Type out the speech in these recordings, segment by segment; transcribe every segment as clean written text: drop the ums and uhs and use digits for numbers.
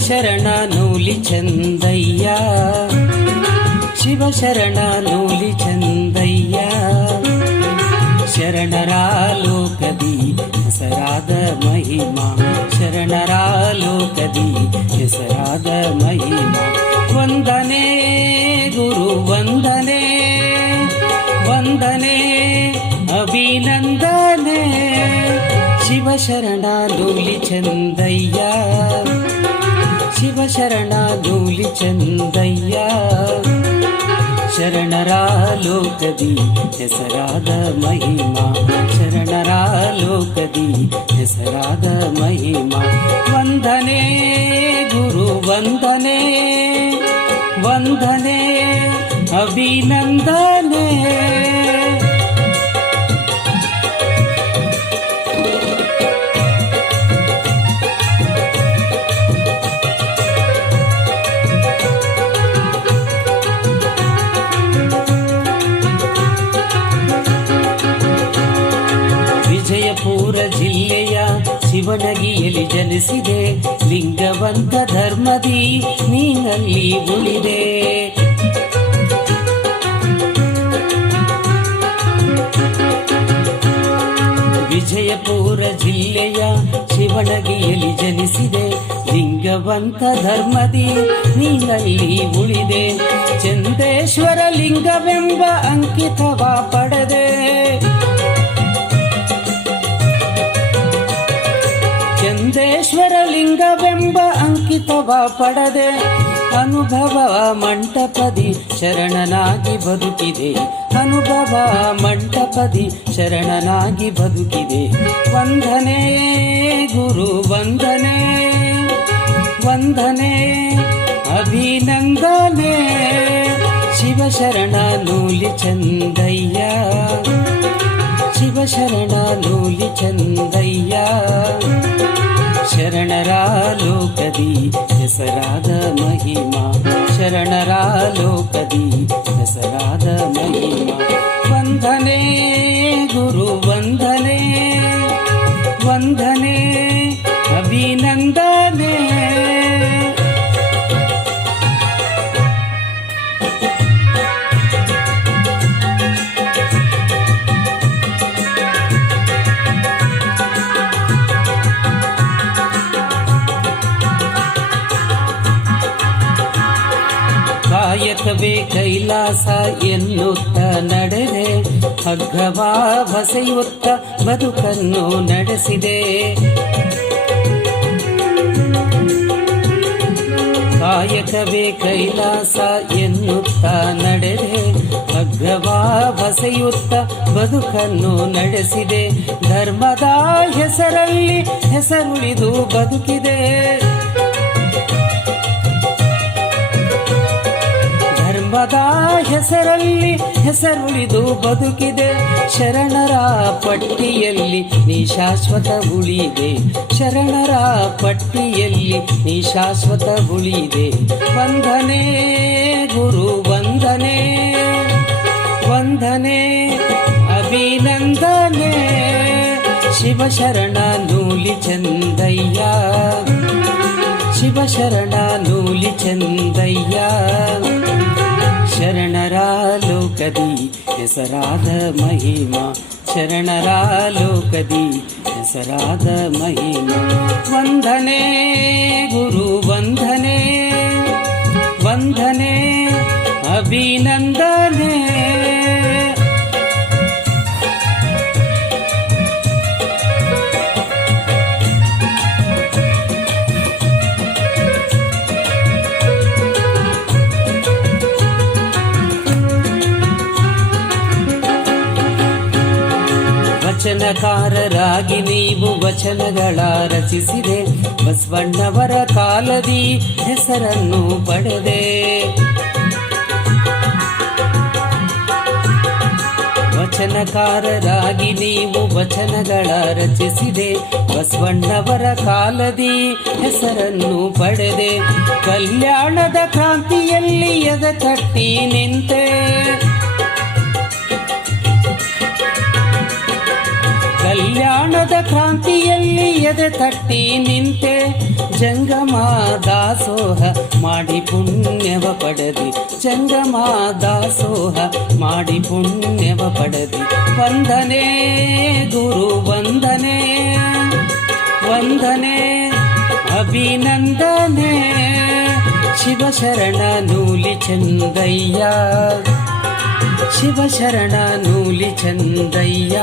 ಶಿವಶರಣ ನೂಲಿ ಚಂದಯ್ಯ, ಶಿವಶರಣ ನೂಲಿ ಚಂದಯ್ಯ. ಶರಣರ ಲೋಕದಿ ಹೆಸರಾದ ಮಹಿಮಾ, ಶರಣರ ಲೋಕದಿ ಹೆಸರಾದ ಮಹಿಮಾ. ವಂದನೆ ಗುರು ವಂದನೆ, ವಂದನೆ ಅಭಿನಂದನೆ. ಶಿವಶರಣ ನೂಲಿ ಚಂದಯ್ಯ, ಶಿವಶರಣ ನೂಲಿ ಚಂದಯ್ಯ. ಶರಣರ ಲೋಕದಿ ಹೆಸರಾದ ಮಹಿಮಾ, ಶರಣರ ಲೋಕದಿ ಹೆಸರಾದ ಮಹಿಮಾ. ವಂದನೆ ಗುರು ವಂದನೆ, ವಂದನೆ ಅಭಿನಂದನೆ. ವಿಜಯಪುರ ಜಿಲ್ಲೆಯ ಶಿವನಗಿಯಲ್ಲಿ ಜನಿಸಿದೆ, ಲಿಂಗವಂತ ಧರ್ಮದಿ ನೀನಲ್ಲಿ ಉಳಿದೆ. ವಿಜಯಪುರ ಜಿಲ್ಲೆಯ ಶಿವನಗಿಯಲ್ಲಿ ಜನಿಸಿದೆ, ಲಿಂಗವಂತ ಧರ್ಮದಿ ನೀನಲ್ಲಿ ಉಳಿದೆ. ಚಂದೇಶ್ವರ ಲಿಂಗವೆಂಬ ಅಂಕಿತವ ಪಡೆದೆ, ಚಂದೇಶ್ವರ ಲಿಂಗವೆಂಬ ಅಂಕಿತವ ಪಡೆದೆ. ಅನುಭವ ಮಂಟಪದಿ ಶರಣನಾಗಿ ಬದುಕಿದೆ, ಅನುಭವ ಮಂಟಪದಿ ಶರಣನಾಗಿ ಬದುಕಿದೆ. ವಂದನೆ ಗುರು ವಂದನೆ, ವಂದನೆ ಅಭಿನಂದನೆ. ಶಿವಶರಣ ನೂಲಿ ಚಂದಯ್ಯ, ಶಿವಶರಣ ನೂಲಿ ಚಂದಯ್ಯ. ಶರಣರ ಲೋಕದಿ ಹೆಸರಾದ ಮಹಿಮಾ, ಶರಣರ ಲೋಕದಿ ಹೆಸರಾದ ಮಹಿಮಾ. ವಂದನೆ ಗುರು ವಂದನೆ, ವಂದನೆ ಅಭಿನಂದನೆ. ಕಾಯಕವೇ ಕೈಲಾಸ ಎನ್ನುತ್ತ ನಡೆದೆ, ಹಗ್ಗವ ಬಸೆಯುತ್ತ ಬದುಕನ್ನು ನಡೆಸಿದೆ. ಕಾಯಕವೇ ಕೈಲಾಸ ಎನ್ನುತ್ತ ನಡೆದೆ, ಹಗ್ಗವ ಬಸೆಯುತ್ತ ಬದುಕನ್ನು ನಡೆಸಿದೆ. ಧರ್ಮದ ಹೆಸರಲ್ಲಿ ಹೆಸರುಳಿದು ಬದುಕಿದೆ, ಧರ್ಮದ ಹೆಸರಲ್ಲಿ ಹೆಸರುಳಿದು ಬದುಕಿದೆ. ಶರಣರ ಪಟ್ಟಿಯಲ್ಲಿ ನೀ ಶಾಶ್ವತ ಉಳಿದೆ, ಶರಣರ ಪಟ್ಟಿಯಲ್ಲಿ ನೀ ಶಾಶ್ವತ ಉಳಿದೆ. ವಂದನೆ ಗುರು ವಂದನೆ, ವಂದನೆ ಅಭಿನಂದನೆ. ಶಿವಶರಣ ನೂಲಿ ಚಂದಯ್ಯ, ಶಿವಶರಣ ನೂಲಿ ಚಂದಯ್ಯ. ಶರಣರ ಲೋಕದಿ ಹೆಸರಾದ ಮಹಿಮಾ, ಶರಣರ ಲೋಕದಿ ಹೆಸರಾದ ಮಹಿಮಾ. ವಂದನೆ ಗುರು ವಂದನೆ, ವಂದನೆ ಅಭಿನಂದನೆ. ವಚನಕಾರರಾಗಿ ನೀವು ವಚನಗಳ ರಚಿಸಿದೆ, ಬಸವಣ್ಣವರ ಕಾಲದಿ ಹೆಸರನ್ನು ಪಡೆದೆ. ವಚನಕಾರರಾಗಿ ನೀವು ವಚನಗಳ ರಚಿಸಿದೆ, ಬಸವಣ್ಣವರ ಕಾಲದಿ ಹೆಸರನ್ನು ಪಡೆದೆ. ಕಲ್ಯಾಣದ ಕ್ರಾಂತಿಯಲ್ಲಿ ಎದೆ ತಟ್ಟಿ ನಿಂತೆ, ಕಲ್ಯಾಣದ ಕ್ರಾಂತಿಯಲ್ಲಿ ಎದೆ ತಟ್ಟಿ ನಿಂತೆ ಜಂಗಮ ದಾಸೋಹ ಮಾಡಿ ಪುಣ್ಯವ ಪಡೆದಿ ಜಂಗಮ ದಾಸೋಹ ಮಾಡಿ ಪುಣ್ಯವ ಪಡೆದಿ ವಂದನೆ ಗುರು ವಂದನೆ ವಂದನೆ ಅಭಿನಂದನೆ ಶಿವಶರಣ ನೂಲಿ ಚಂದಯ್ಯ ಶಿವಶರಣ ನೂಲಿ ಚಂದಯ್ಯ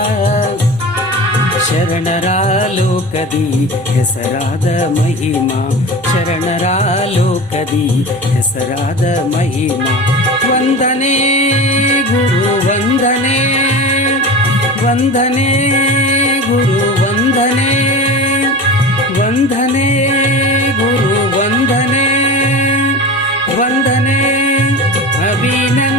ಶರಣರ ಲೋಕದಿ ಹೆಸರಾದ ಮಹಿಮಾ ಶರಣರ ಲೋಕದಿ ಹೆಸರಾದ ಮಹಿಮಾ ವಂದನೆ ಗುರು ವಂದನೆ ವಂದನೆ ಗುರು ವಂದನೆ ವಂದನೆ ಗುರು ವಂದನೆ ವಂದನೆ ಅಭಿನಂದನೆ